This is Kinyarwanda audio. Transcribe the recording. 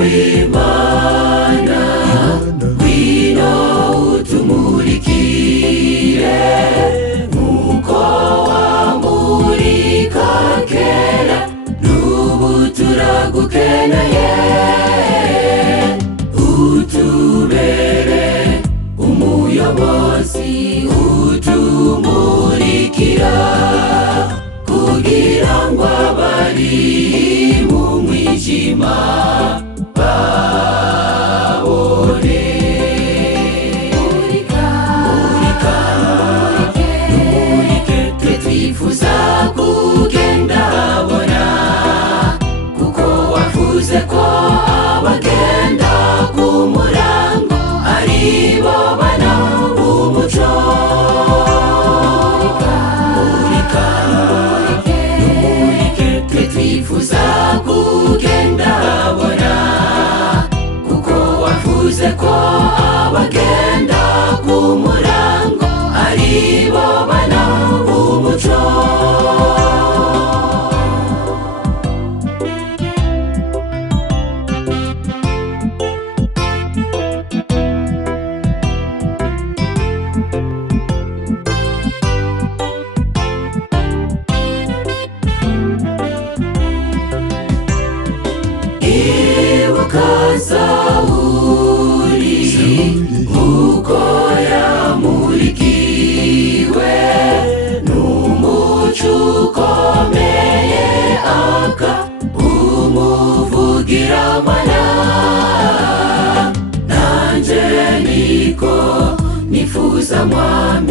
w'Imana ngwino utumurikire nk'uko wamurika kera n'ubu turagukeneye utubere umuyobozi utumurikira kugira ngo abari mu mwijima babone. Numurike twe twifuza kugenda habona kuko wavuze ko abagenda ku murango ari bo bana b'umuco. Numurike twe twifuza kugenda habona kuko wavuze ko abagenda ku murango ari bo bana b'umuco. Ibuka Sawuli uko yamurikiwe n'umuco ukomeye umuvugiramana. Nanje niko nifuza mwami